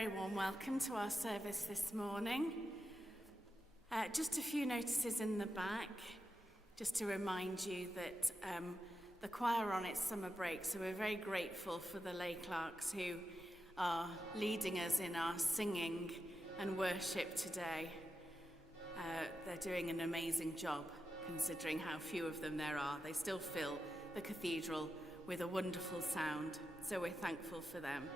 very warm welcome to our service this morning. Just a few notices in the back, just to remind you that the choir are on its summer break, so we're very grateful for the lay clerks who are leading us in our singing and worship today. They're doing an amazing job, considering how few of them there are. They still fill the cathedral with a wonderful sound, so we're thankful for them.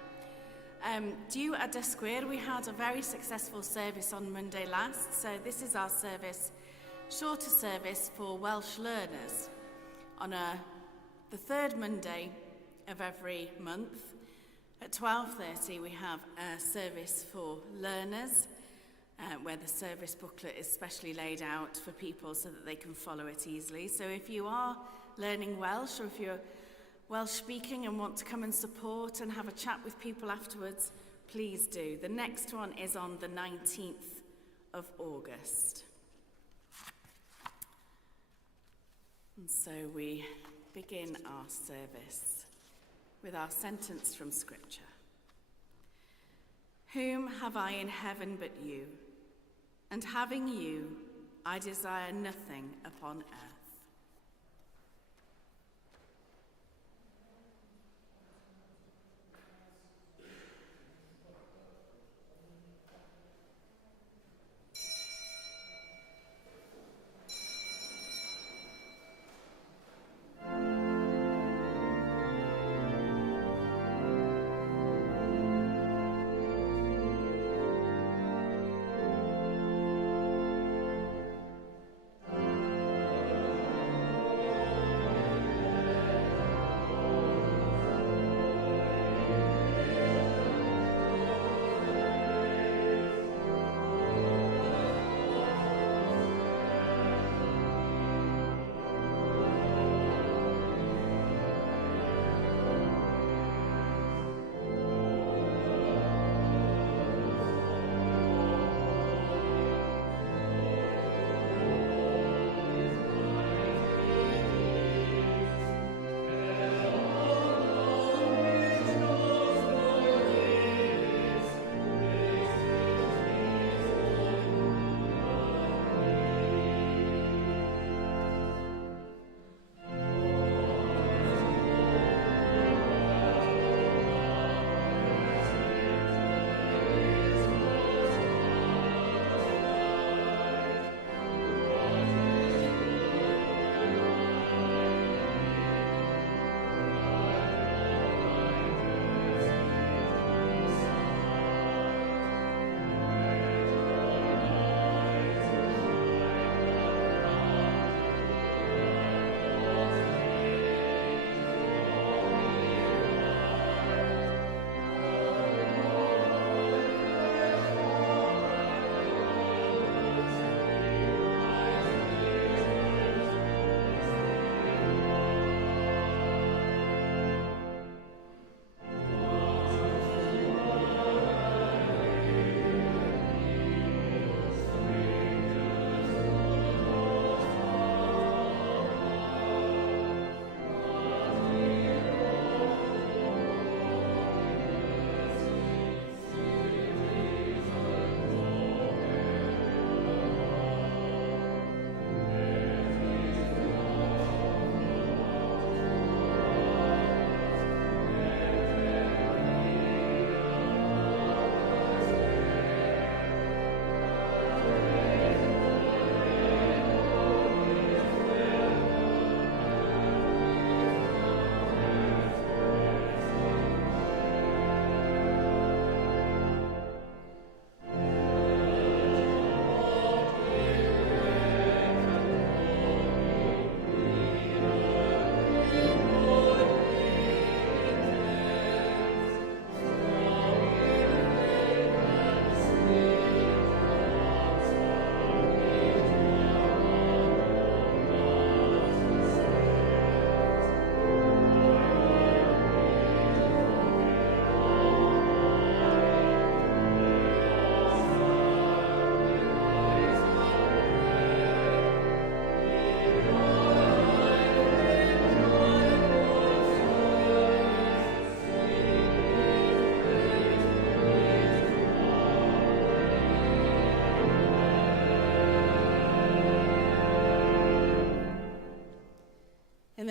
Due at Square, we had a very successful service on Monday last, so this is our service, shorter service for Welsh learners. On the third Monday of every month at 12:30 we have a service for learners where the service booklet is specially laid out for people so that they can follow it easily. So if you are learning Welsh, or if you're Welsh speaking and want to come and support and have a chat with people afterwards, please do. The next one is on the 19th of August. And so we begin our service with our sentence from Scripture. Whom have I in heaven but you? And having you, I desire nothing upon earth.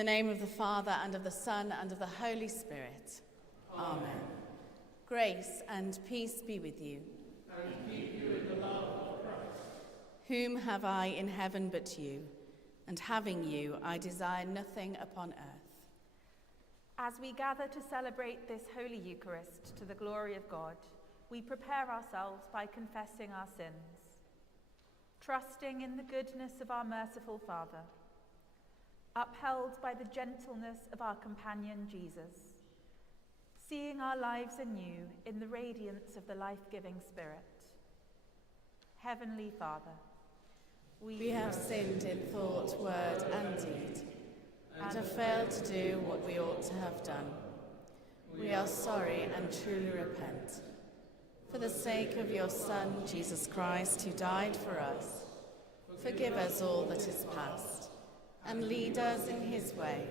the name of the Father, and of the Son, and of the Holy Spirit. Amen. Grace and peace be with you. And keep you in the love of Christ. Whom have I in heaven but you? And having you, I desire nothing upon earth. As we gather to celebrate this Holy Eucharist to the glory of God, we prepare ourselves by confessing our sins, trusting in the goodness of our merciful Father, upheld by the gentleness of our companion Jesus, seeing our lives anew in the radiance of the life-giving Spirit. Heavenly Father, we have sinned in thought, word, and deed, and have failed to do what we ought to have done. We are sorry and truly repent. For the sake of your Son, Jesus Christ, who died for us, forgive us all that is past, and lead us in his way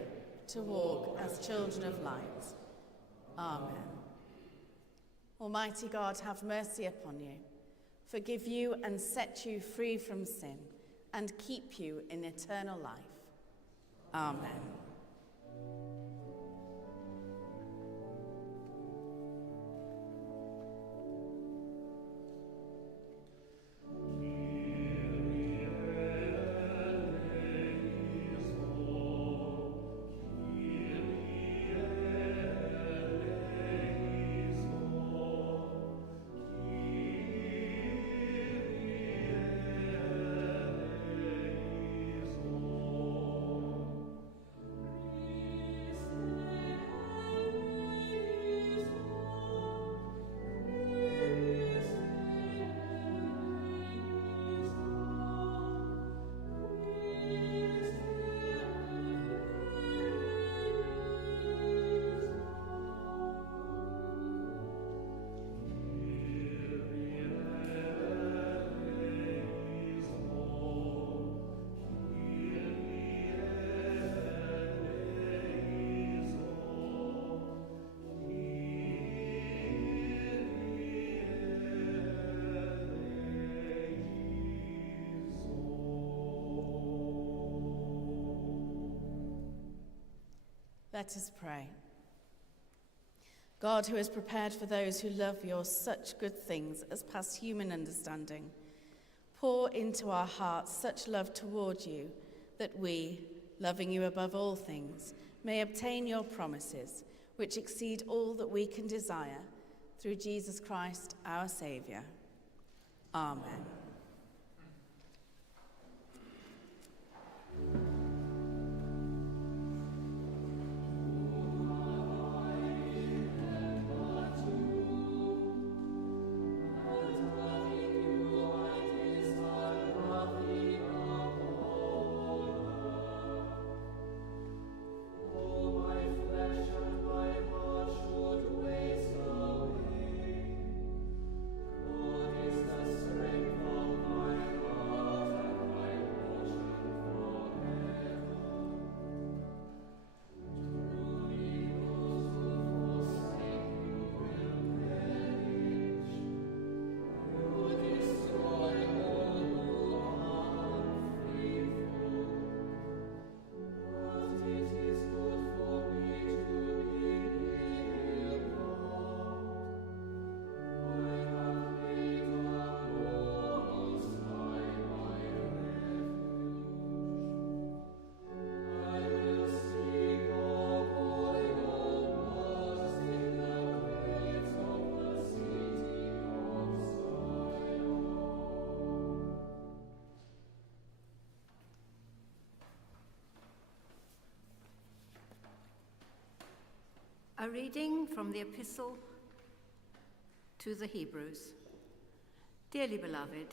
to walk as children of light. Amen. Almighty God, have mercy upon you, forgive you and set you free from sin, and keep you in eternal life. Amen. Let us pray. God, who has prepared for those who love you such good things as pass human understanding, pour into our hearts such love toward you that we, loving you above all things, may obtain your promises, which exceed all that we can desire, through Jesus Christ, our Saviour. Amen. A reading from the Epistle to the Hebrews. Dearly beloved,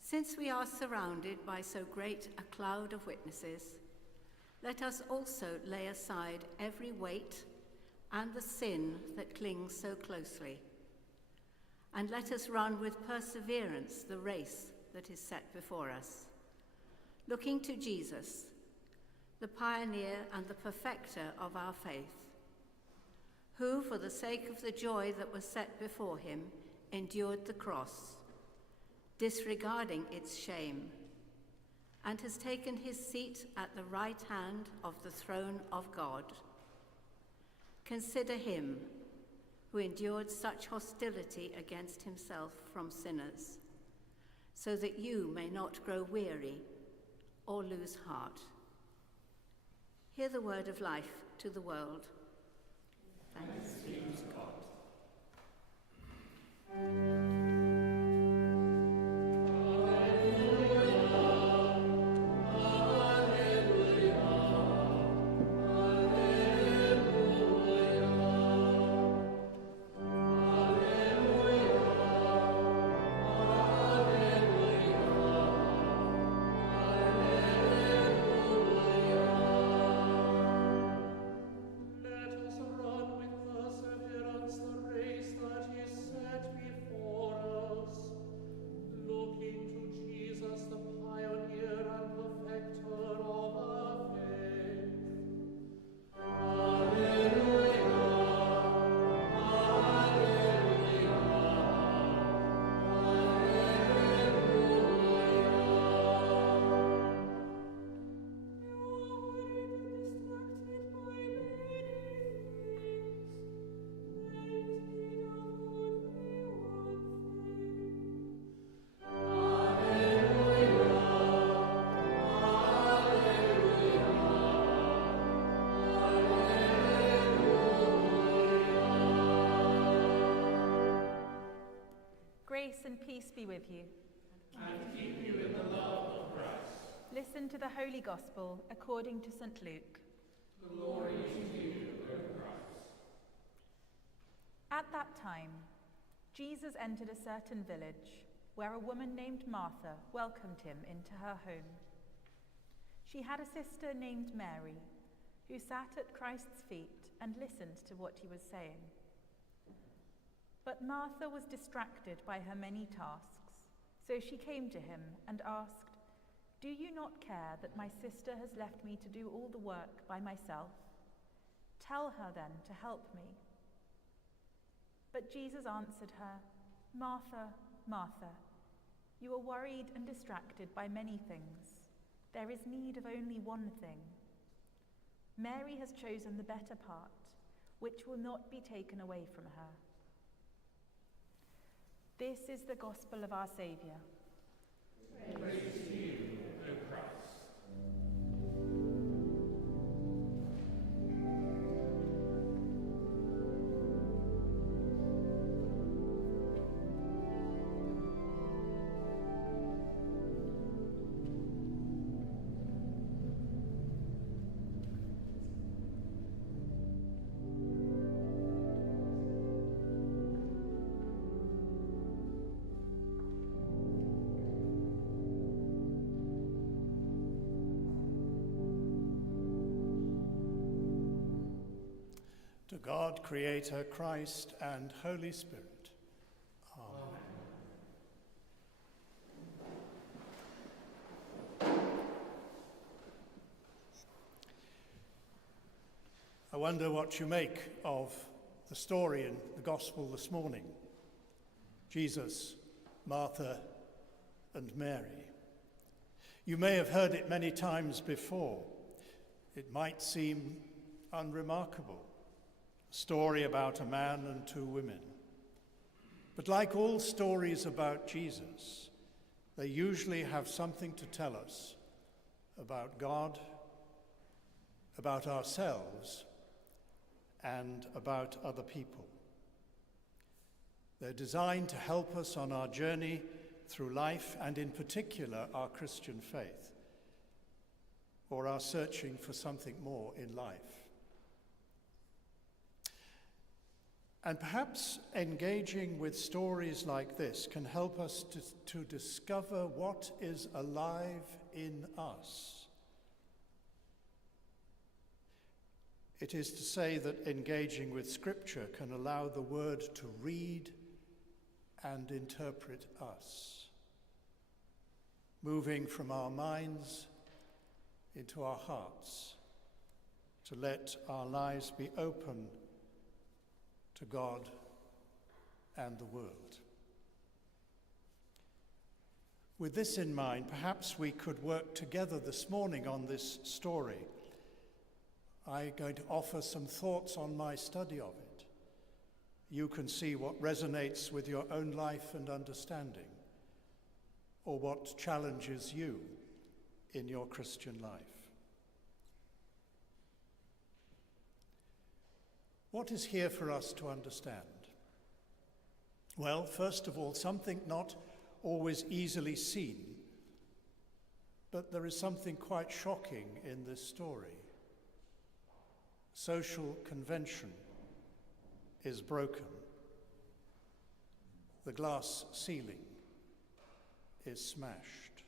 since we are surrounded by so great a cloud of witnesses, let us also lay aside every weight and the sin that clings so closely, and let us run with perseverance the race that is set before us, looking to Jesus, the pioneer and the perfecter of our faith, who, for the sake of the joy that was set before him, endured the cross, disregarding its shame, and has taken his seat at the right hand of the throne of God. Consider him who endured such hostility against himself from sinners, so that you may not grow weary or lose heart. Hear the word of life to the world. Thanks be to God. Grace and peace be with you. And keep you in the love of Christ. Listen to the Holy Gospel according to St. Luke. Glory to you, O Christ. At that time, Jesus entered a certain village where a woman named Martha welcomed him into her home. She had a sister named Mary who sat at Christ's feet and listened to what he was saying. But Martha was distracted by her many tasks, so she came to him and asked, "Do you not care that my sister has left me to do all the work by myself? Tell her then to help me." But Jesus answered her, "Martha, Martha, you are worried and distracted by many things. There is need of only one thing. Mary has chosen the better part, which will not be taken away from her." This is the gospel of our Saviour. Praise to you, O Christ. To God, Creator, Christ, and Holy Spirit. Amen. I wonder what you make of the story in the Gospel this morning. Jesus, Martha, and Mary. You may have heard it many times before. It might seem unremarkable. A story about a man and two women. But like all stories about Jesus, they usually have something to tell us about God, about ourselves, and about other people. They're designed to help us on our journey through life, and in particular our Christian faith, or our searching for something more in life. And perhaps engaging with stories like this can help us to discover what is alive in us. It is to say that engaging with Scripture can allow the Word to read and interpret us, moving from our minds into our hearts, to let our lives be open to God and the world. With this in mind, perhaps we could work together this morning on this story. I'm going to offer some thoughts on my study of it. You can see what resonates with your own life and understanding, or what challenges you in your Christian life. What is here for us to understand? Well, first of all, something not always easily seen, but there is something quite shocking in this story. Social convention is broken. The glass ceiling is smashed.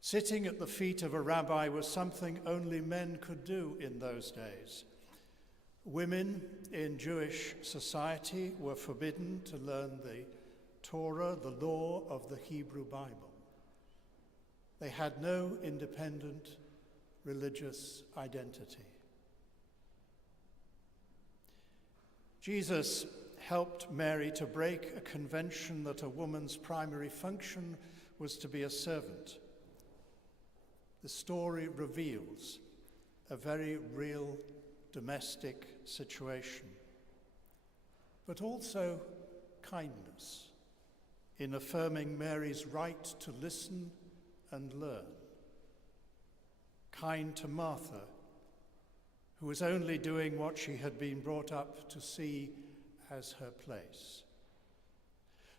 Sitting at the feet of a rabbi was something only men could do in those days. Women in Jewish society were forbidden to learn the Torah, the law of the Hebrew Bible. They had no independent religious identity. Jesus helped Mary to break a convention that a woman's primary function was to be a servant. The story reveals a very real domestic situation, but also kindness in affirming Mary's right to listen and learn. Kind to Martha, who was only doing what she had been brought up to see as her place.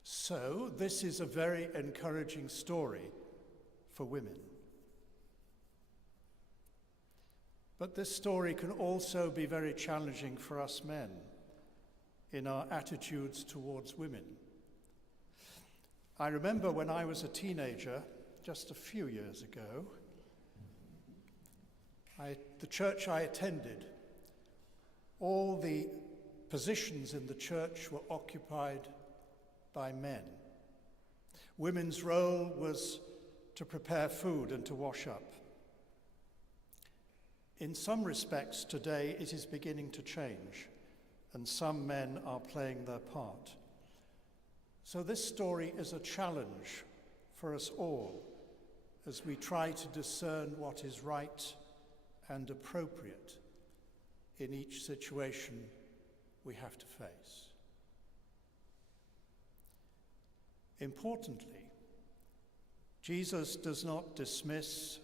So, this is a very encouraging story for women. But this story can also be very challenging for us men in our attitudes towards women. I remember when I was a teenager, just a few years ago, the church I attended, all the positions in the church were occupied by men. Women's role was to prepare food and to wash up. In some respects today it is beginning to change, and some men are playing their part. So this story is a challenge for us all as we try to discern what is right and appropriate in each situation we have to face. Importantly, Jesus does not dismiss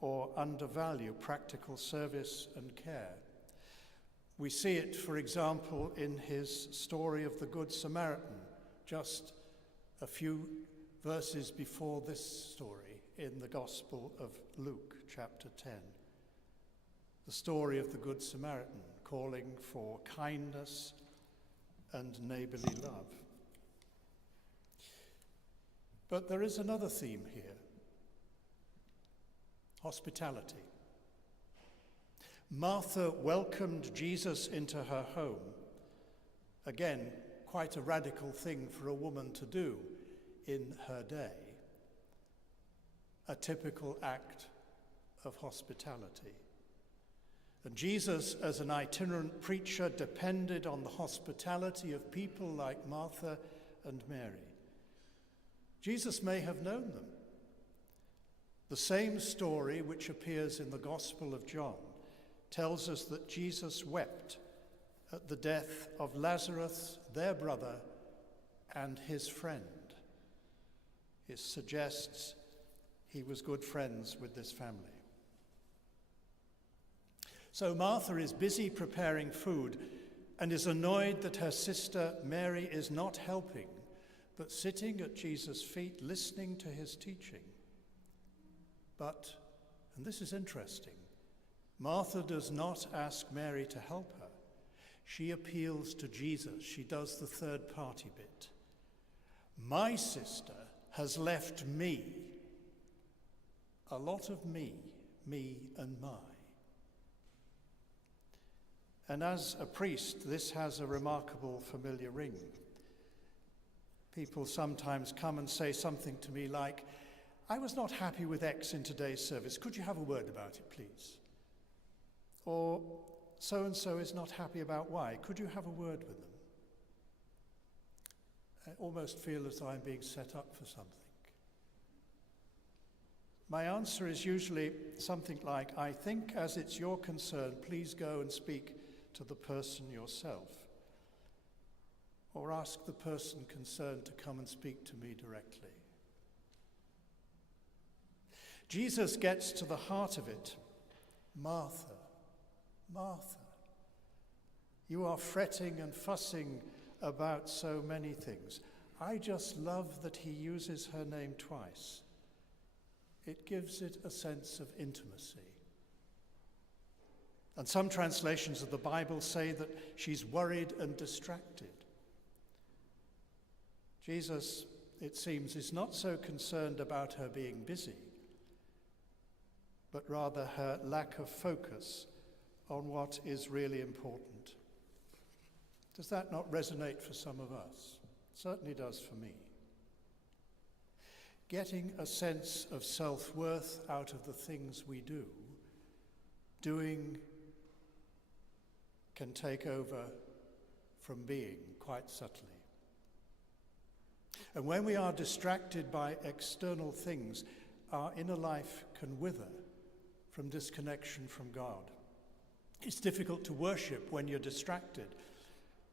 or undervalue practical service and care. We see it, for example, in his story of the Good Samaritan, just a few verses before this story in the Gospel of Luke, chapter 10. The story of the Good Samaritan calling for kindness and neighborly love. But there is another theme here: hospitality. Martha welcomed Jesus into her home. Again, quite a radical thing for a woman to do in her day. A typical act of hospitality. And Jesus, as an itinerant preacher, depended on the hospitality of people like Martha and Mary. Jesus may have known them. The same story, which appears in the Gospel of John, tells us that Jesus wept at the death of Lazarus, their brother, and his friend. It suggests he was good friends with this family. So Martha is busy preparing food and is annoyed that her sister Mary is not helping, but sitting at Jesus' feet listening to his teaching. But, and this is interesting, Martha does not ask Mary to help her. She appeals to Jesus. She does the third party bit. My sister has left me, a lot of me and my. And as a priest, this has a remarkable familiar ring. People sometimes come and say something to me like, I was not happy with X in today's service. Could you have a word about it, please? Or so-and-so is not happy about Y. Could you have a word with them? I almost feel as though I'm being set up for something. My answer is usually something like, I think as it's your concern, please go and speak to the person yourself. Or ask the person concerned to come and speak to me directly. Jesus gets to the heart of it. Martha, Martha, you are fretting and fussing about so many things. I just love that he uses her name twice. It gives it a sense of intimacy. And some translations of the Bible say that she's worried and distracted. Jesus, it seems, is not so concerned about her being busy, but rather her lack of focus on what is really important. Does that not resonate for some of us? It certainly does for me. Getting a sense of self-worth out of the things we do, doing can take over from being quite subtly. And when we are distracted by external things, our inner life can wither from disconnection from God. It's difficult to worship when you're distracted,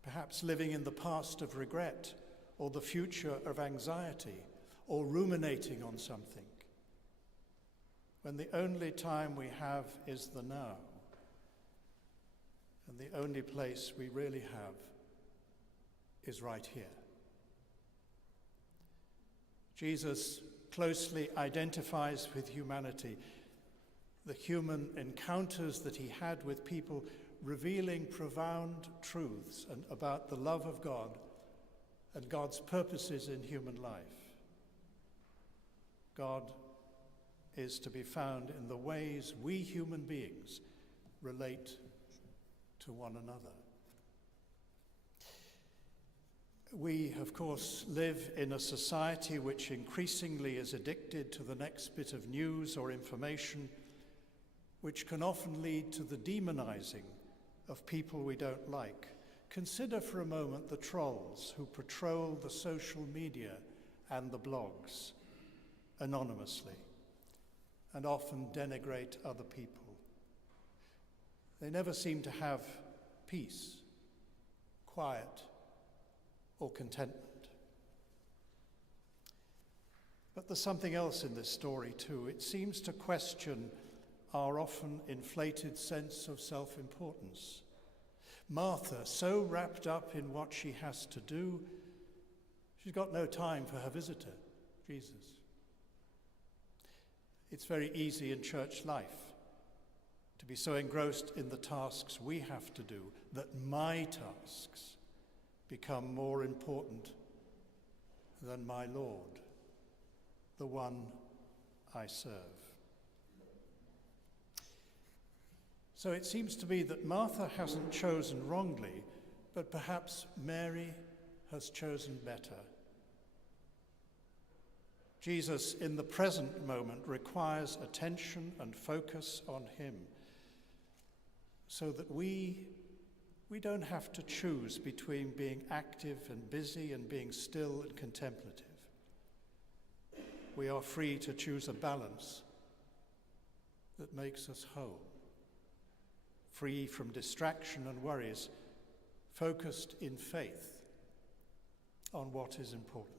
perhaps living in the past of regret or the future of anxiety or ruminating on something, when the only time we have is the now, and the only place we really have is right here. Jesus closely identifies with humanity, the human encounters that he had with people, revealing profound truths about the love of God and God's purposes in human life. God is to be found in the ways we human beings relate to one another. We, of course, live in a society which increasingly is addicted to the next bit of news or information, which can often lead to the demonizing of people we don't like. Consider for a moment the trolls who patrol the social media and the blogs anonymously and often denigrate other people. They never seem to have peace, quiet, or contentment. But there's something else in this story too. It seems to question our often inflated sense of self-importance. Martha, so wrapped up in what she has to do, she's got no time for her visitor, Jesus. It's very easy in church life to be so engrossed in the tasks we have to do that my tasks become more important than my Lord, the one I serve. So it seems to me that Martha hasn't chosen wrongly, but perhaps Mary has chosen better. Jesus, in the present moment, requires attention and focus on him so that we don't have to choose between being active and busy and being still and contemplative. We are free to choose a balance that makes us whole, free from distraction and worries, focused in faith on what is important.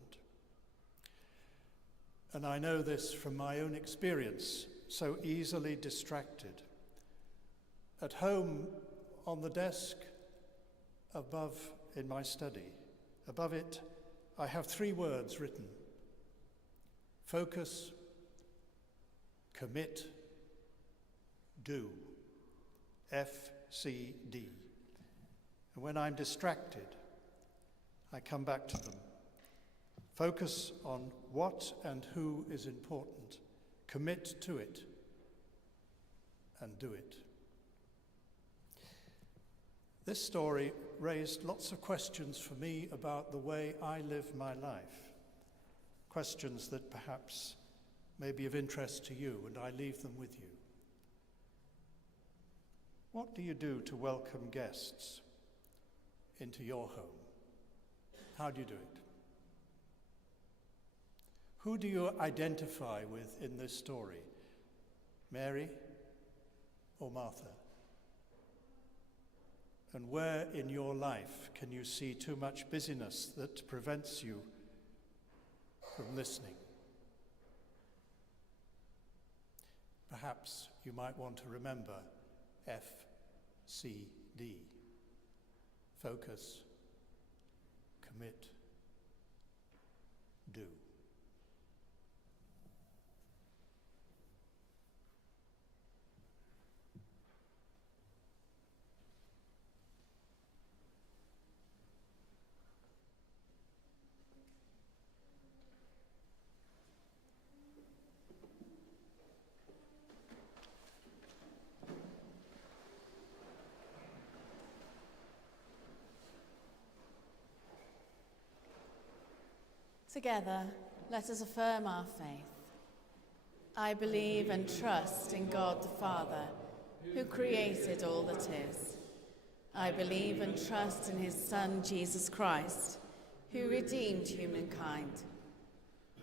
And I know this from my own experience, so easily distracted. At home, on the desk above in my study, above it, I have 3 words written: focus, commit, do. FCD. And when I'm distracted, I come back to them. Focus on what and who is important. Commit to it and do it. This story raised lots of questions for me about the way I live my life. Questions that perhaps may be of interest to you, and I leave them with you. What do you do to welcome guests into your home? How do you do it? Who do you identify with in this story? Mary or Martha? And where in your life can you see too much busyness that prevents you from listening? Perhaps you might want to remember FCD. Focus, commit, do. Together, let us affirm our faith. I believe and trust in God the Father, who created all that is. I believe and trust in his Son, Jesus Christ, who redeemed humankind.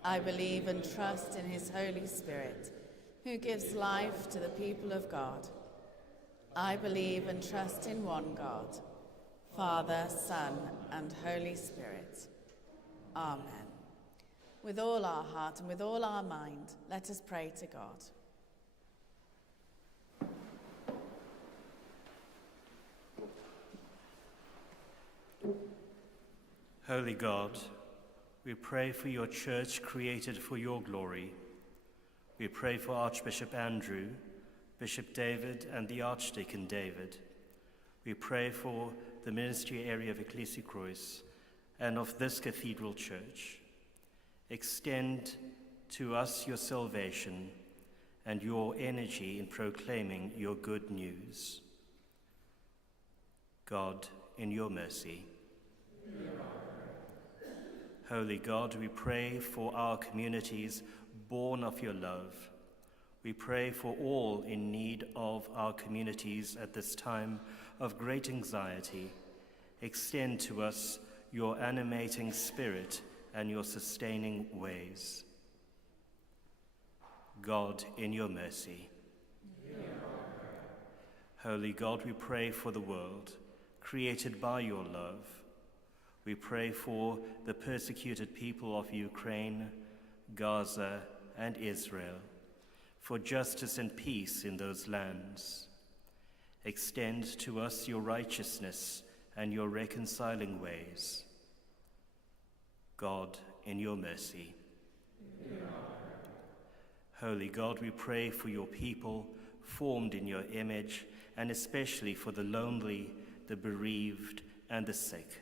I believe and trust in his Holy Spirit, who gives life to the people of God. I believe and trust in one God, Father, Son, and Holy Spirit. Amen. With all our heart and with all our mind, let us pray to God. Holy God, we pray for your church created for your glory. We pray for Archbishop Andrew, Bishop David, and the Archdeacon David. We pray for the ministry area of Ecclesiakreuz and of this cathedral church. Extend to us your salvation and your energy in proclaiming your good news. God, in your mercy. Holy God, we pray for our communities born of your love. We pray for all in need of our communities at this time of great anxiety. Extend to us your animating spirit and your sustaining ways. God, in your mercy. Holy God, we pray for the world, created by your love. We pray for the persecuted people of Ukraine, Gaza, and Israel, for justice and peace in those lands. Extend to us your righteousness and your reconciling ways. God, in your mercy. Holy God, we pray for your people formed in your image, and especially for the lonely, the bereaved, and the sick.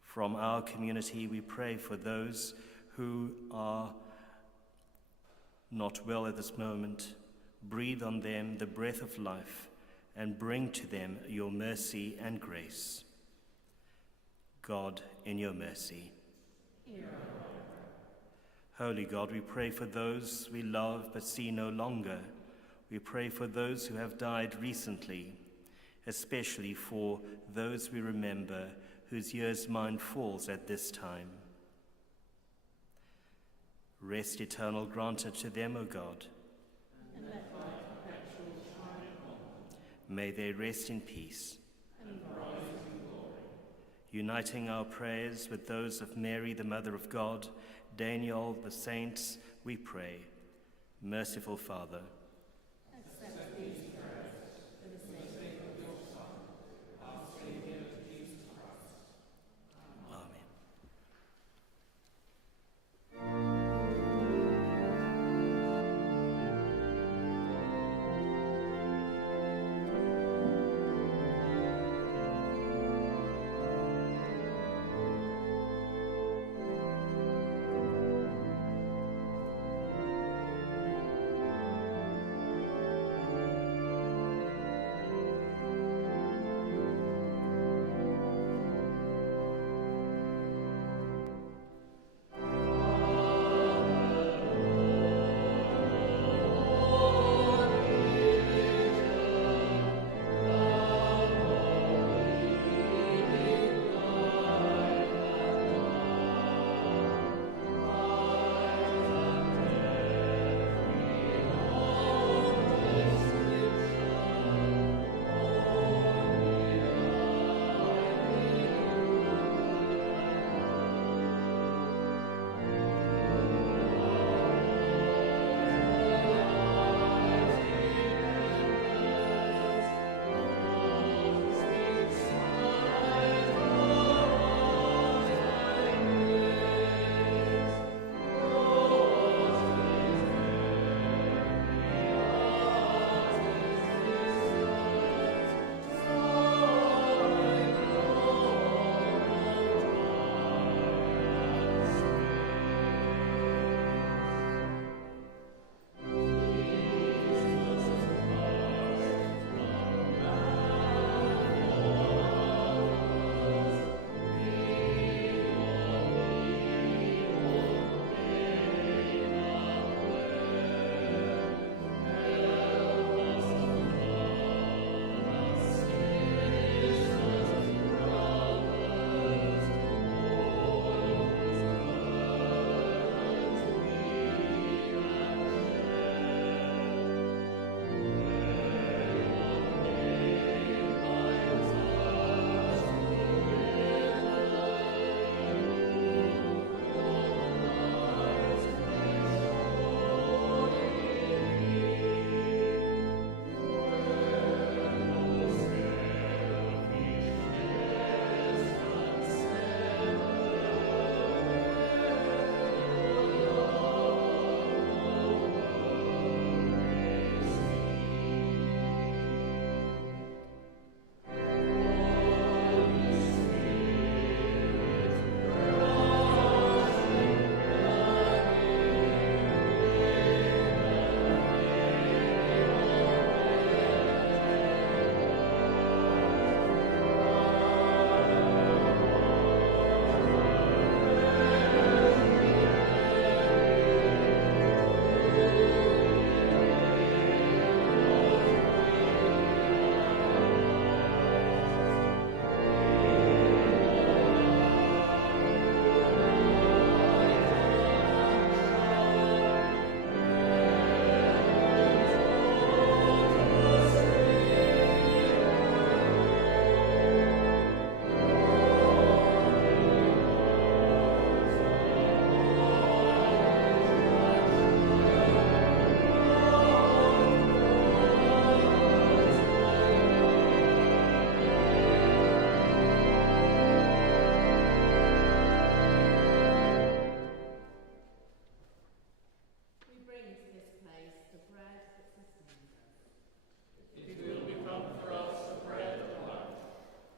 From our community, we pray for those who are not well at this moment. Breathe on them the breath of life and bring to them your mercy and grace. God, in your mercy. Holy God, we pray for those we love but see no longer. We pray for those who have died recently, especially for those we remember whose year's mind falls at this time. Rest eternal granted to them, O God. And let thy perpetual shine upon them. May they rest in peace. And rise in glory. Uniting our prayers with those of Mary, the Mother of God, Daniel, the saints, we pray. Merciful Father, Accept these prayers for the sake of your Son, our Saviour, Jesus Christ. Amen.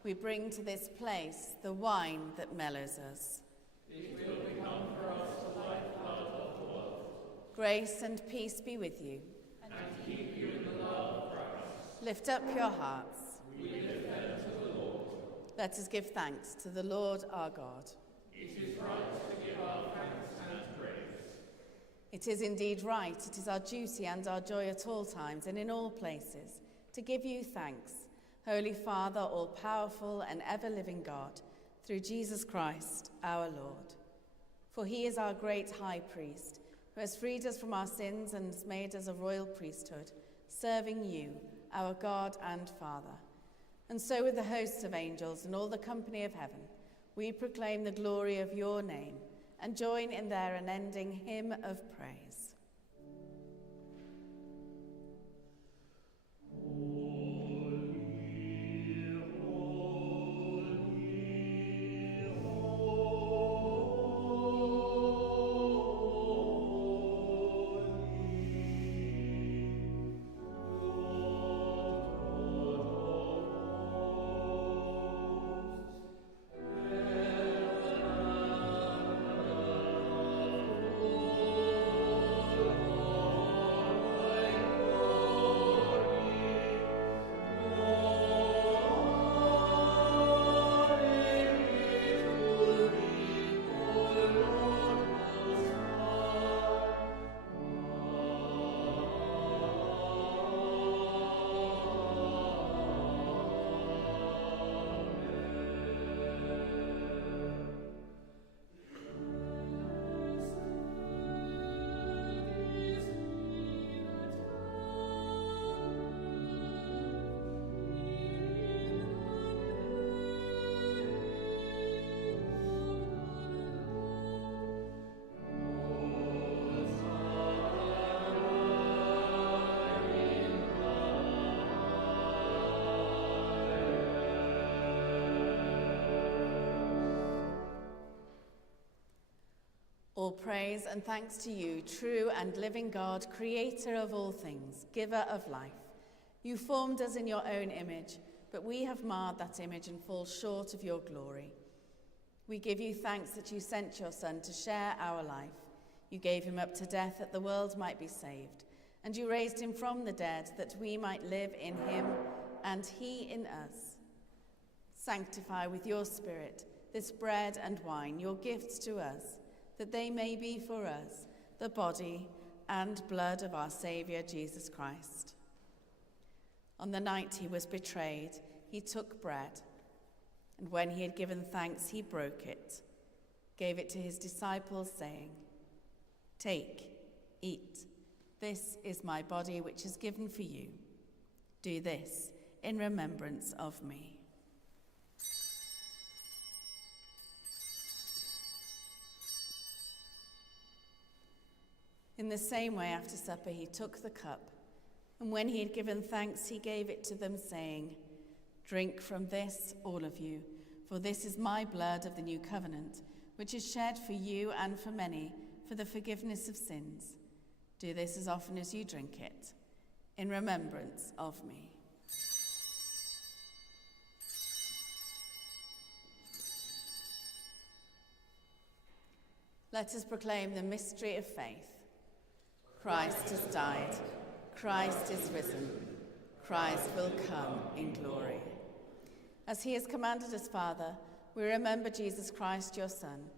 we bring to this place the wine that mellows us. It will become for us the lifeblood of the world. Grace and peace be with you. And keep you in the love of Christ. Lift up your hearts. We lift them to the Lord. Let us give thanks to the Lord our God. It is right to give our thanks and praise. It is indeed right, it is our duty and our joy at all times and in all places to give you thanks, Holy Father, all-powerful and ever-living God, through Jesus Christ our Lord. For he is our great high priest, who has freed us from our sins and has made us a royal priesthood, serving you, our God and Father. And so with the hosts of angels and all the company of heaven, we proclaim the glory of your name and join in their unending hymn of praise. All praise and thanks to you, true and living God, creator of all things, giver of life. You formed us in your own image, but we have marred that image and fall short of your glory. We give you thanks that you sent your Son to share our life. You gave him up to death that the world might be saved, and you raised him from the dead that we might live in him and he in us. Sanctify with your Spirit this bread and wine, your gifts to us, that they may be for us the body and blood of our Saviour Jesus Christ. On the night he was betrayed, he took bread, and when he had given thanks, he broke it, gave it to his disciples, saying, "Take, eat. This is my body, which is given for you. Do this in remembrance of me." In the same way, after supper, he took the cup, and when he had given thanks, he gave it to them, saying, "Drink from this, all of you, for this is my blood of the new covenant, which is shed for you and for many for the forgiveness of sins. Do this as often as you drink it, in remembrance of me." Let us proclaim the mystery of faith. Christ has died. Christ is risen. Christ will come in glory. As he has commanded us, Father, we remember Jesus Christ, your Son,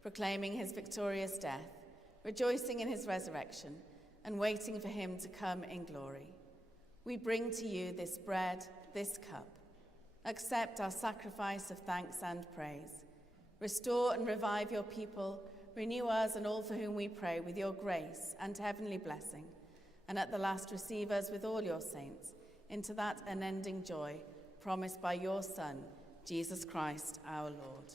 proclaiming his victorious death, rejoicing in his resurrection, and waiting for him to come in glory. We bring to you this bread, this cup. Accept our sacrifice of thanks and praise. Restore and revive your people. Renew us and all for whom we pray with your grace and heavenly blessing, and at the last receive us with all your saints into that unending joy promised by your Son, Jesus Christ our Lord.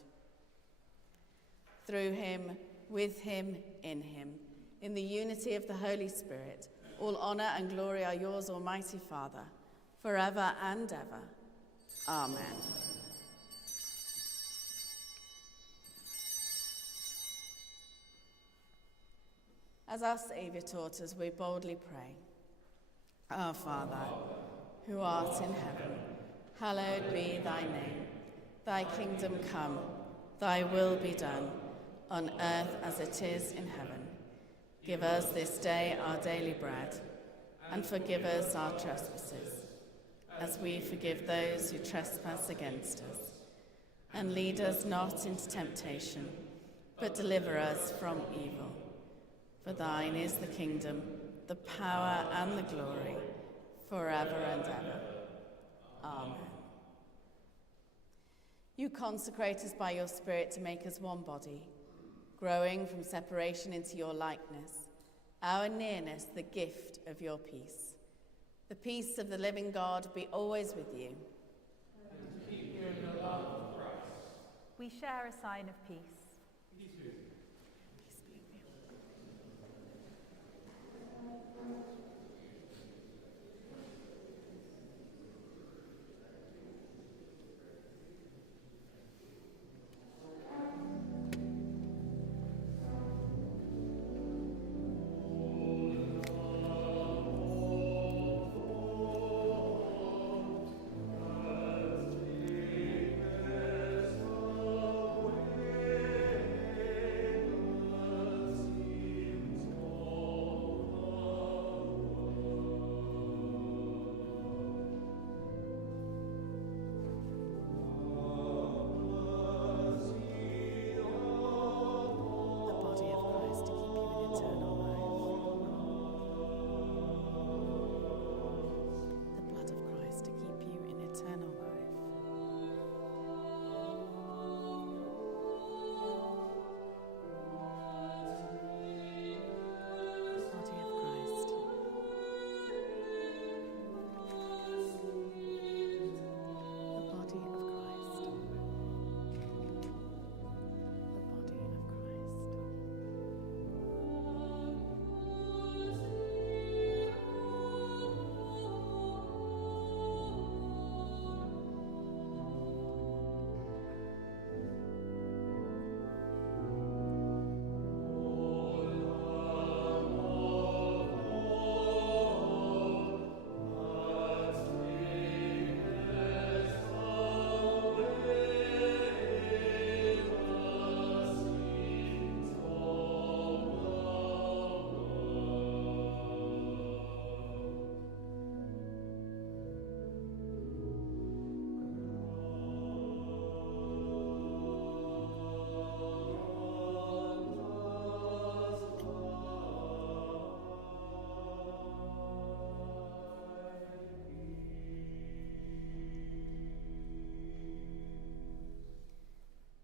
Through him, with him, in the unity of the Holy Spirit, all honor and glory are yours, Almighty Father, forever and ever. Amen. As our Saviour taught us, we boldly pray. Our Father, who art in heaven, hallowed be thy name. Thy kingdom come, thy will be done, on earth as it is in heaven. Give us this day our daily bread, and forgive us our trespasses, as we forgive those who trespass against us. And lead us not into temptation, but deliver us from evil. For thine is the kingdom, the power and the glory, forever and ever. Amen. You consecrate us by your Spirit to make us one body, growing from separation into your likeness, our nearness the gift of your peace. The peace of the living God be always with you. And keep you in the love of Christ. We share a sign of peace.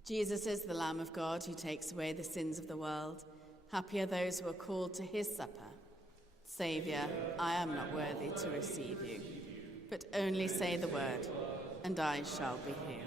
Jesus is the Lamb of God who takes away the sins of the world. Happy are those who are called to his supper. Saviour, I am not worthy to receive you, but only say the word, and I shall be healed.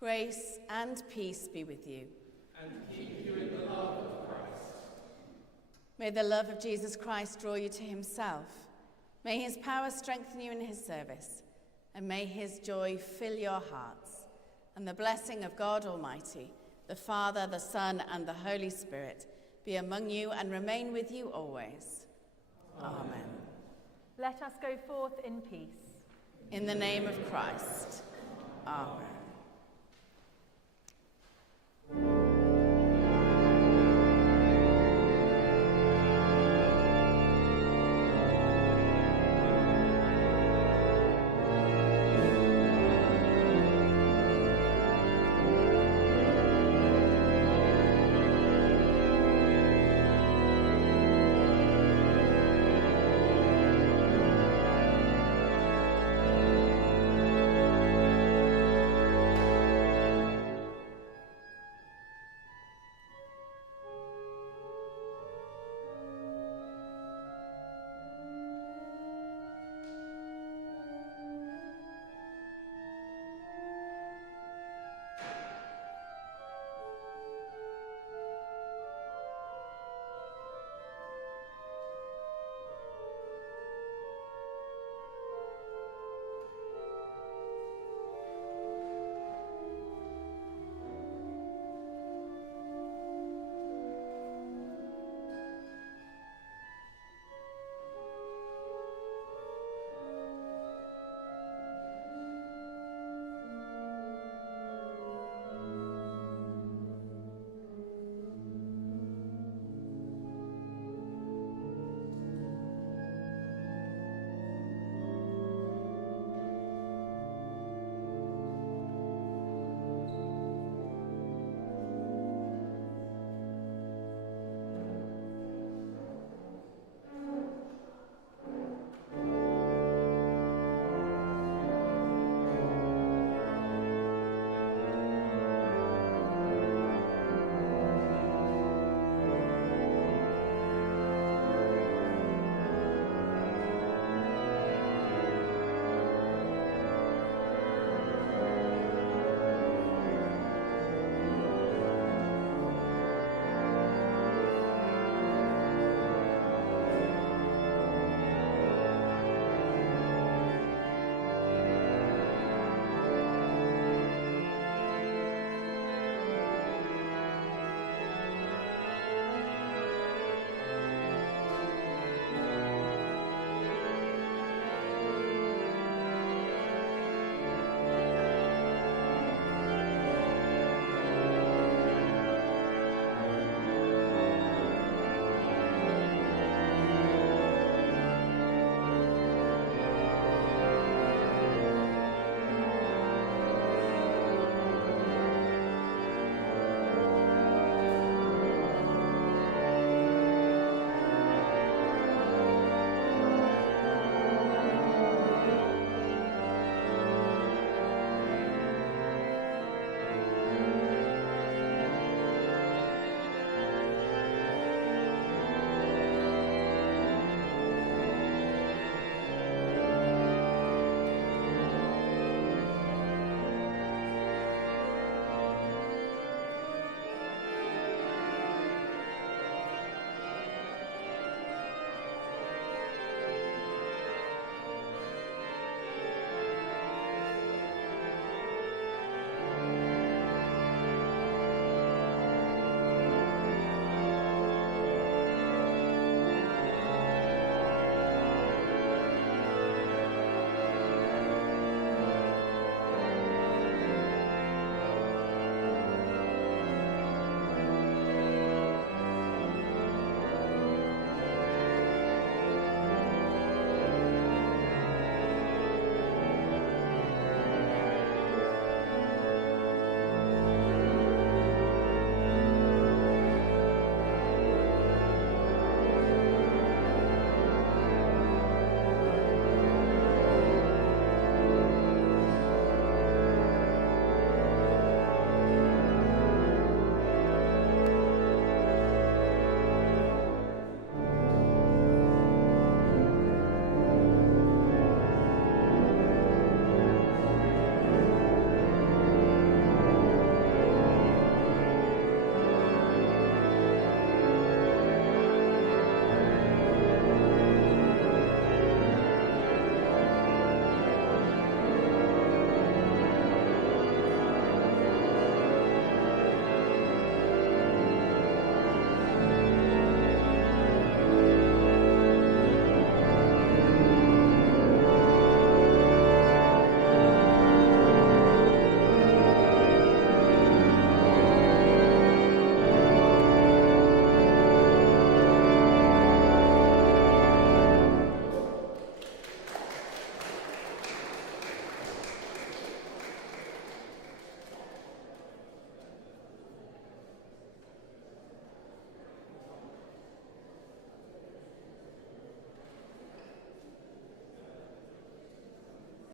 Grace and peace be with you. And keep you in the love of Christ. May the love of Jesus Christ draw you to himself. May his power strengthen you in his service. And may his joy fill your hearts. And the blessing of God Almighty, the Father, the Son, and the Holy Spirit be among you and remain with you always. Amen. Let us go forth in peace. In the name of Christ. Amen.